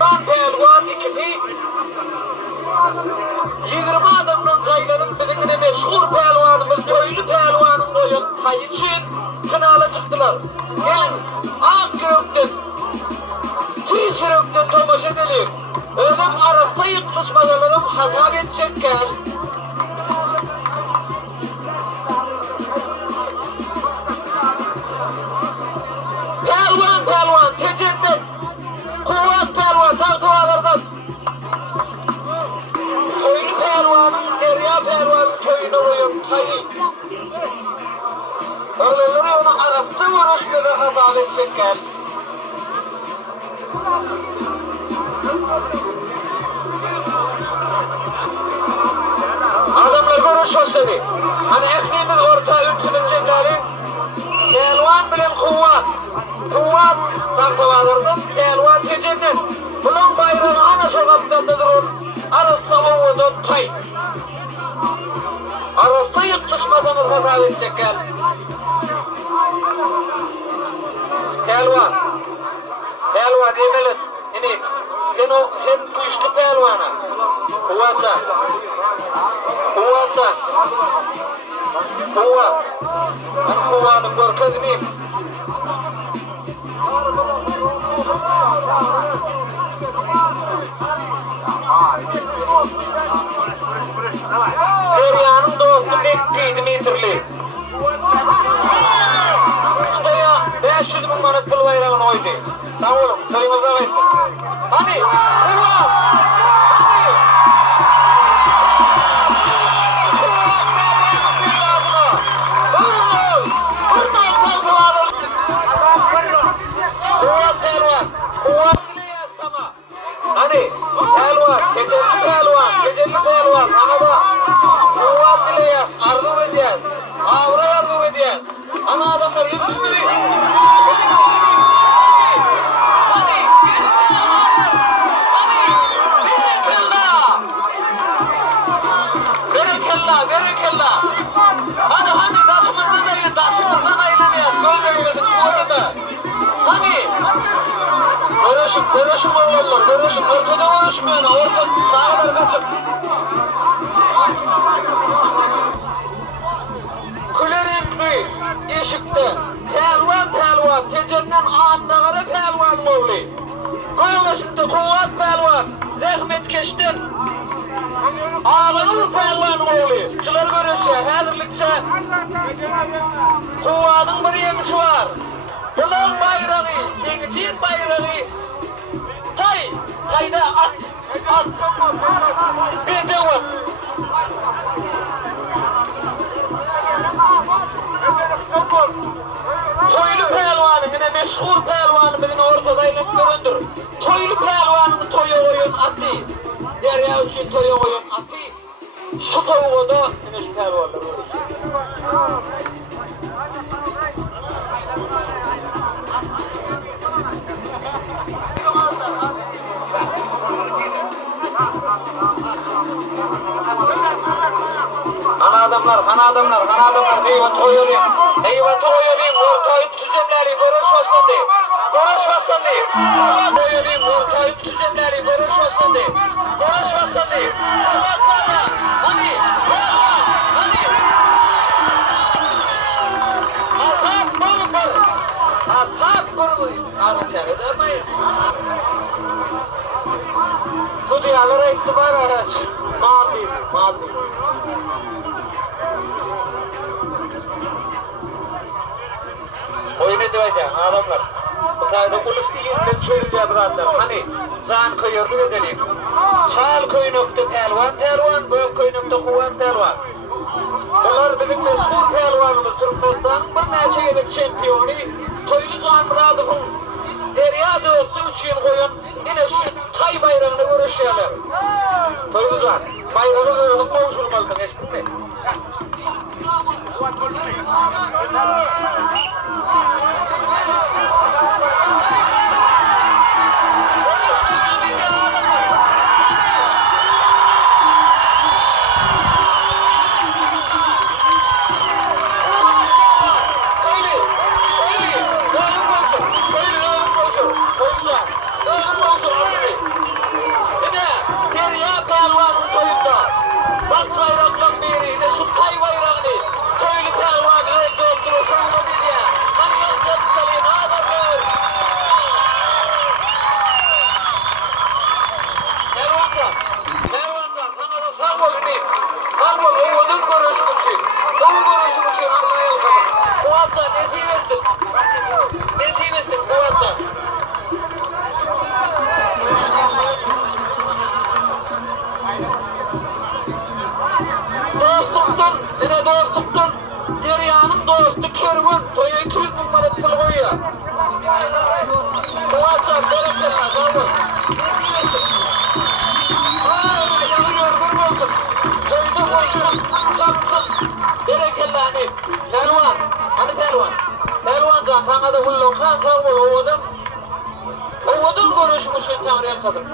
Ben pelvan ikisi 20 adamdan saylanıp bizimle meşhur pelvanımız, köylü pelvanın koyun tay için finale çıktılar. Gelin Akgök'ten, Tişirök'ten tomaş edelim. Özüm arasında yıkmışmalarım hasap edecek gel. Pelvan, tecennet, kuvvet pelvan, tartıvalardan. Köylü pelvanın, derya pelvanın köyüne koyun tayı. Öyleleri onu arası vuruşları hasap edecek gel. Adamlar görüş başladı. Hani eklimiz orta ülkümüz cemleri. Pelvan bilen kuvvet. Kuvvet tartıvalardan pelvan tecennet. Bunun bayrağını ana sokaklarında durur. Arası oğudan tay. Arası yıkmışmadığımız hasap edecek gel. Pelvan emelin. Sen güçlü pelvana. Kuvvetsen. Kuvvet. Ben kuvvetim görkezmeyim. Deryanın dostu Mekki Dimitrli. İşte ya 500 bin manat pul bayrağını oydu. Sağ olun, sayımızda kayıttı. Hadi, kuvvet! Hani pelvan, gecelik pelvan, anada kuvvet dileyaz, arzu ediyaz, avra arzu ediyaz. Ana adamlar yıkışmıyor. Berekella. Hani taşımızdan ayrılıyaz, gözlerimizin kuvvetinde. Hani görüşüm oğlanlar, ortada görüşmeyin, orta sağlar kaçıp. Külerin mi eşikte, pelvan, tecennin anlağına pelvan oğlu. Koyun eşikte kuvvet pelvan, zahmetkeşten. Ağlanır pelvan oğlu. Çılar görüşe, hazırlıkça. Kuvvet'ın bir yemişi var. Bunun bayrağı, yengicin bayrağı. Tayda at. Bir de var. Toylu pelvanı, yine meşhur pelvanı bizim ortada ile göründür. Toylu pelvanı toya oyun atı. Derya için toya oyun atı. Şu soğuğunda yine şu pelvanlar olur. Ana adamlar, eyvah toyulayım, ortayı tüzümleri, görüş başlandı. Toyulayım, ortayı tüzümleri, görüş başlandı. Hani. Asap kuruluyum. Anlaşıldı demeyin. Su diyalara itibar araç. Maddi. Oyun edeceğim adamlar. Bu tayda kulüstü yeniden çölüye bıraktılar. Hani can koyurlu edelim. Çal koyunukta pelvan, gök koyunukta kuvvet pelvan. Bunlar bizim meşhur pelvanımız Türkmenistan bir neçe yedek şampiyonu. Toylu can bıraktıkın derya dostu 3 yıl koyun. Yine şu tay bayrağını görüşüyorlar. Toylu can bayrağı oğlum boğuşulmalıdır, estin mi? Onda bas bayraklan beri de şu tay bayrağını toylu pervanı dolduruşan diye manyan satsalayım adamlar. Mervancan sana da sağ ol ne? Sağ ol oğlum görüşüm için. Doğu görüşüm için Allah'a yalvarırım. Kuatsa nesip etsin. Nesip etsin Kuatsa. Dostluktan, yine dostluktan, Derya'nın dostu Kergun, toya 200 bin manat pul koyuyor. Kuatsa, bereketler, sağ ol. Nesip etsin. Ayağı yorgun olsun. Toyda olsun, çapsın. Bereketler, Pervan, hani Pervan? Pervancan, sana da hullon kan sağ ol, ovadan görüşmüşsün Tanrı'ya kadın.